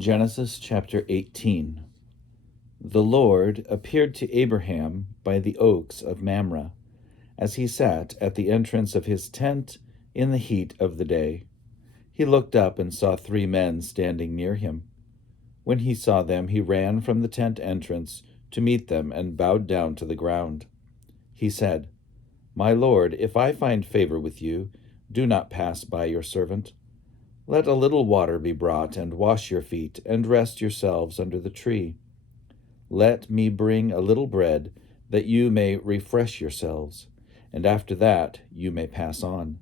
Genesis chapter 18. The Lord appeared to Abraham by the oaks of Mamre, as he sat at the entrance of his tent in the heat of the day. He looked up and saw 3 men standing near him. When he saw them, he ran from the tent entrance to meet them and bowed down to the ground. He said, "My Lord, if I find favor with you, do not pass by your servant. Let a little water be brought, and wash your feet, and rest yourselves under the tree. Let me bring a little bread, that you may refresh yourselves, and after that you may pass on,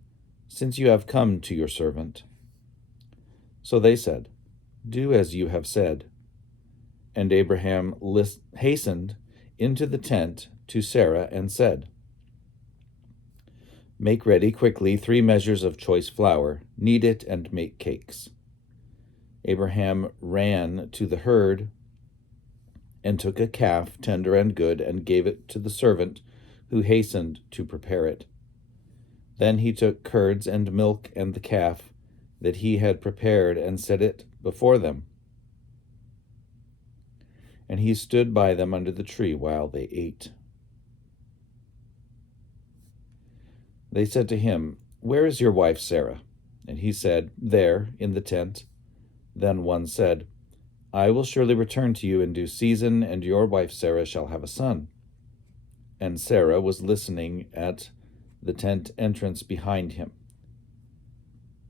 since you have come to your servant." So they said, "Do as you have said." And Abraham hastened into the tent to Sarah and said, "Make ready quickly 3 measures of choice flour, knead it, and make cakes." Abraham ran to the herd and took a calf, tender and good, and gave it to the servant who hastened to prepare it. Then he took curds and milk and the calf that he had prepared and set it before them. And he stood by them under the tree while they ate. They said to him, "Where is your wife Sarah?" And he said, "There, in the tent." Then one said, "I will surely return to you in due season, and your wife Sarah shall have a son." And Sarah was listening at the tent entrance behind him.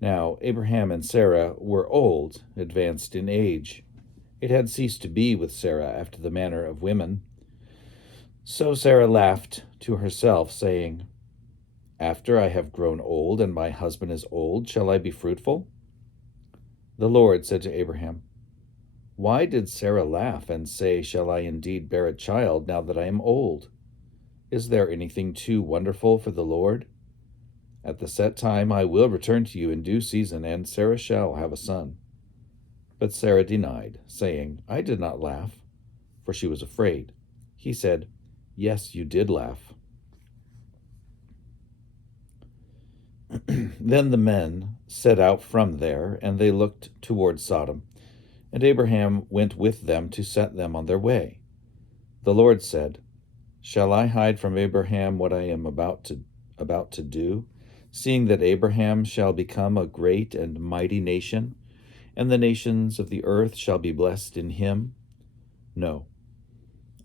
Now Abraham and Sarah were old, advanced in age. It had ceased to be with Sarah after the manner of women. So Sarah laughed to herself, saying, "After I have grown old, and my husband is old, shall I be fruitful?" The Lord said to Abraham, "Why did Sarah laugh and say, 'Shall I indeed bear a child now that I am old?' Is there anything too wonderful for the Lord? At the set time I will return to you in due season, and Sarah shall have a son." But Sarah denied, saying, "I did not laugh," for she was afraid. He said, "Yes, you did laugh." Then the men set out from there, and they looked toward Sodom. And Abraham went with them to set them on their way. The Lord said, "Shall I hide from Abraham what I am about to do, seeing that Abraham shall become a great and mighty nation, and the nations of the earth shall be blessed in him? No,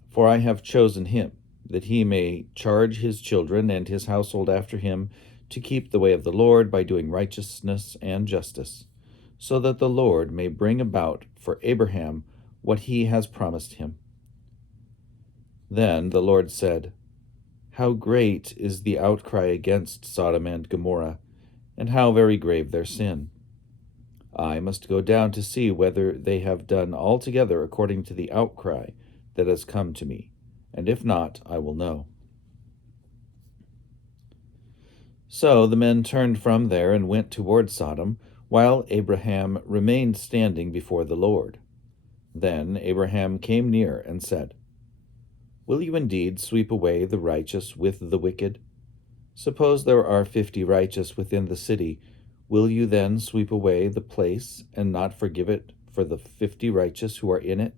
for I have chosen him, that he may charge his children and his household after him to keep the way of the Lord by doing righteousness and justice, so that the Lord may bring about for Abraham what he has promised him." Then the Lord said, "How great is the outcry against Sodom and Gomorrah, and how very grave their sin! I must go down to see whether they have done altogether according to the outcry that has come to me, and if not, I will know." So the men turned from there and went toward Sodom, while Abraham remained standing before the Lord. Then Abraham came near and said, "Will you indeed sweep away the righteous with the wicked? Suppose there are 50 righteous within the city, will you then sweep away the place and not forgive it for the 50 righteous who are in it?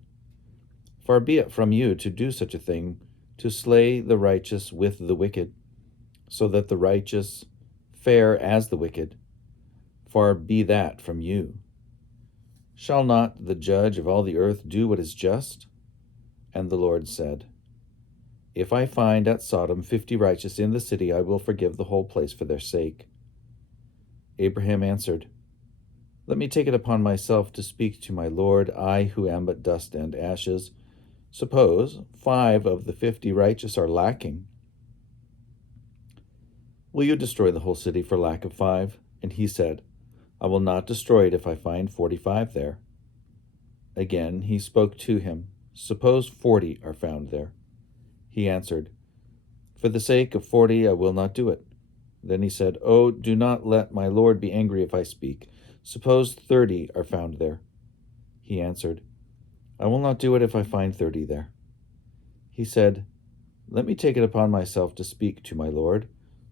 Far be it from you to do such a thing, to slay the righteous with the wicked, so that the righteous fare as the wicked. Far be that from you. Shall not the judge of all the earth do what is just?" And the Lord said, "If I find at Sodom 50 righteous in the city, I will forgive the whole place for their sake." Abraham answered, "Let me take it upon myself to speak to my Lord, I who am but dust and ashes. Suppose 5 of the 50 righteous are lacking. Will you destroy the whole city for lack of 5? And he said, "I will not destroy it if I find 45 there." Again he spoke to him, "Suppose 40 are found there." He answered, "For the sake of 40 I will not do it." Then he said, "Oh, do not let my Lord be angry if I speak. Suppose 30 are found there." He answered, "I will not do it if I find 30 there." He said, "Let me take it upon myself to speak to my Lord.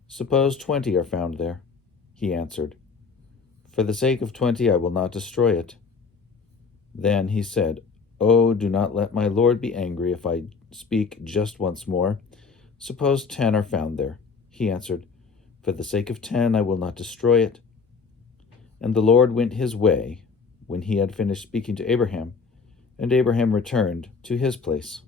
Suppose 20 are found there." He answered, "For the sake of 20 I will not destroy it." Then he said, "Oh, do not let my lord be angry if I speak just once more. Suppose 10 are found there." He answered, "For the sake of 10, I will not destroy it." And the Lord went his way when he had finished speaking to Abraham, and Abraham returned to his place.